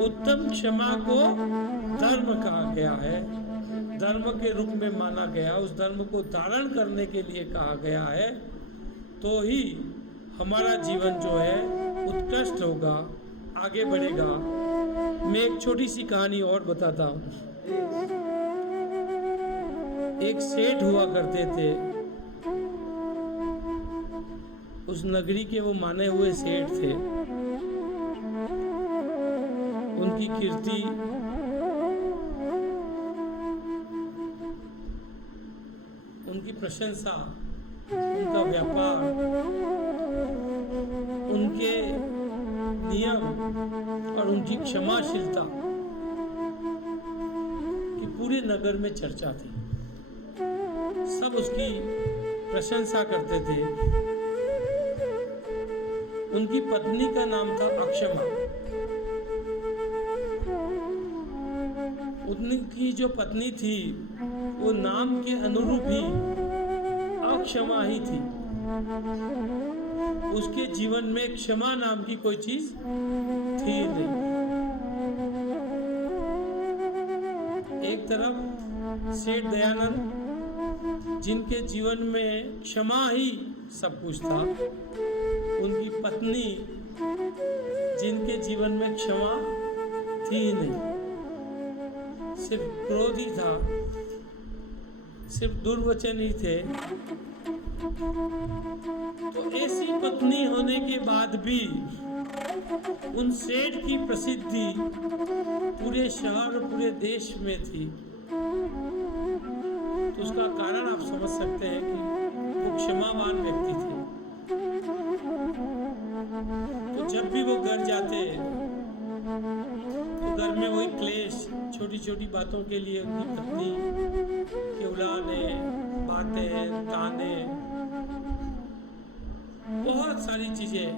उत्तम क्षमा को धर्म कहा गया है, धर्म के रूप में माना गया, उस धर्म को धारण करने के लिए कहा गया है, तो ही हमारा जीवन जो है उत्कृष्ट होगा, आगे बढ़ेगा। मैं एक छोटी सी कहानी और बताता हूँ। एक सेठ हुआ करते थे, उस नगरी के वो माने हुए सेठ थे। उनकी कीर्ति उनकी प्रशंसा, उनका व्यापार, उनके नियम और उनकी क्षमाशीलता की पूरे नगर में चर्चा थी। सब उसकी प्रशंसा करते थे। उनकी पत्नी का नाम था अक्षमा। उनकी जो पत्नी थी वो नाम के अनुरूप ही अक्षमा ही थी। उसके जीवन में क्षमा नाम की कोई चीज थी नहीं। एक तरफ सेठ दयानंद, जिनके जीवन में क्षमा ही सब कुछ था, उनकी पत्नी, जिनके जीवन में क्षमा थी ही नहीं, सिर्फ क्रोध ही था, सिर्फ दुर्वचन ही थे। तो ऐसी पत्नी होने के बाद भी उन सेठ की प्रसिद्धि पूरे शहर, पूरे देश में थी। तो उसका कारण आप समझ सकते हैं कि वो क्षमावान व्यक्ति थे। तो जब भी वो घर जाते तो घर में वही क्लेश, छोटी छोटी बातों के लिए उनकी पत्नी के उलाने, बातें, ताने, बहुत सारी चीजें,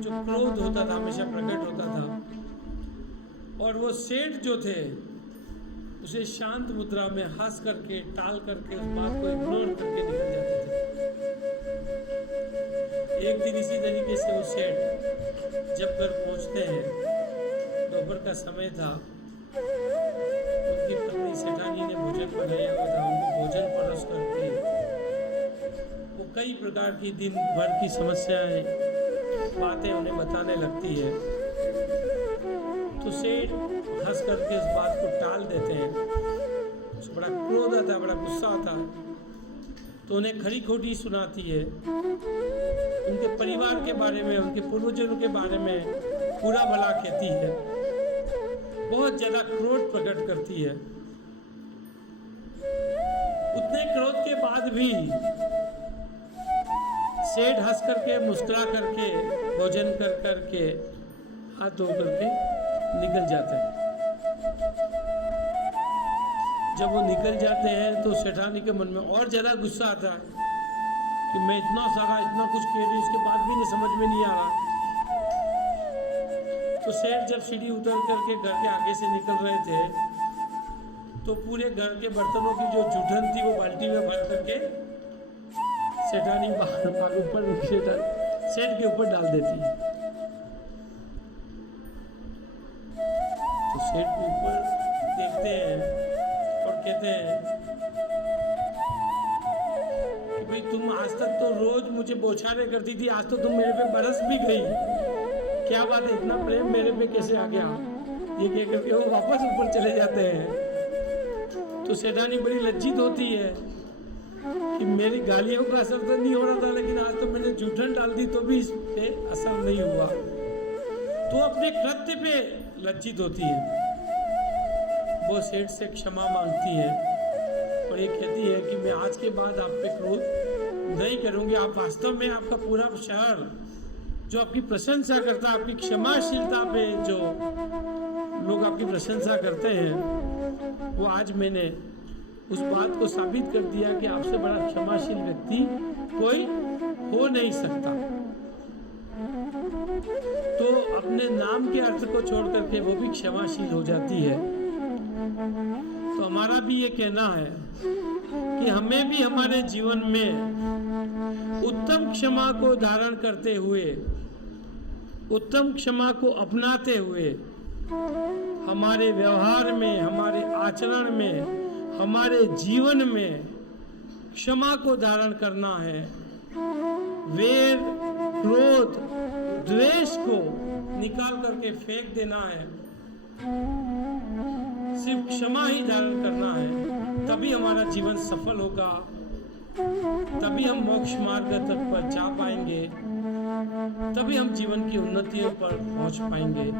जो क्रोध होता था हमेशा प्रकट होता था। और वो सेठ जो थे उसे शांत मुद्रा में हंस करके, टाल करके, उस बात को इग्नोर करके निकल जाते थे। एक दिन इसी तरीके से वो सेठ जब घर पहुंचते हैं, दोपहर का समय था, उनकी पत्नी सेठानी ने भोजन बनाया हुआ था। उनको भोजन परोस करके वो कई प्रकार की दिन भर की समस्याएं, बातें उन्हें बताने लगती है। तो सेठ हंस करके उस बात को टाल देते हैं। उसको बड़ा क्रोध आता है, बड़ा गुस्सा आता है। तो उन्हें खरी खोटी सुनाती है, उनके परिवार के बारे में, उनके पूर्वजों के बारे में पूरा भला कहती है, बहुत ज्यादा क्रोध प्रकट करती है। उतने क्रोध के बाद भी सेठ हंस करके, मुस्कुरा करके, भोजन कर करके, हाथ धो करके निकल जाते हैं। जब वो निकल जाते हैं तो सेठानी के मन में और ज्यादा गुस्सा आता है कि मैं इतना सारा, इतना कुछ कह रही, उसके बाद भी नहीं, समझ में नहीं आ रहा। तो सेठ जब सीढ़ी उतर करके घर के आगे से निकल रहे थे तो पूरे घर के बर्तनों की जो जूठन थी वो बाल्टी में भर करके सेठानी ऊपर सेठ के ऊपर डाल देती है। तो सेठ के ऊपर देखते हैं और कहते हैं कि भाई तुम आज तक तो रोज मुझे बौछारें करती थी, आज तो तुम मेरे पे बरस भी गई, क्या बात है, इतना प्रेम मेरे पे कैसे आ गया? ये कह करके वो वापस ऊपर चले जाते हैं। तो सेठानी बड़ी लज्जित होती है कि मेरी गालियों का असर तो नहीं हो रहा था, लेकिन आज तो मैंने जूठन डाल दी तो भी इस पे असर नहीं हुआ। तो अपने कृत्य पे लज्जित होती है। वो सेठ से क्षमा मांगती है और ये कहती है कि मैं आज के बाद आप पे क्रोध नहीं करूंगी। आप वास्तव में, आपका पूरा शहर जो आपकी प्रशंसा करता है, आपकी क्षमाशीलता पे जो लोग आपकी प्रशंसा करते हैं, वो आज मैंने उस बात को साबित कर दिया कि आपसे बड़ा क्षमाशील व्यक्ति कोई हो नहीं सकता। तो अपने नाम के अर्थ को छोड़ करके वो भी क्षमाशील हो जाती है। तो हमारा भी ये कहना है कि हमें भी हमारे जीवन में उत्तम क्षमा को धारण करते हुए, उत्तम क्षमा को अपनाते हुए हमारे व्यवहार में, हमारे आचरण में, हमारे जीवन में क्षमा को धारण करना है। वेर, क्रोध, द्वेष को निकाल करके फेंक देना है। सिर्फ क्षमा ही धारण करना है, तभी हमारा जीवन सफल होगा, तभी हम मोक्ष मार्ग तक पर जा पाएंगे, तभी हम जीवन की उन्नतियों पर पहुंच पाएंगे।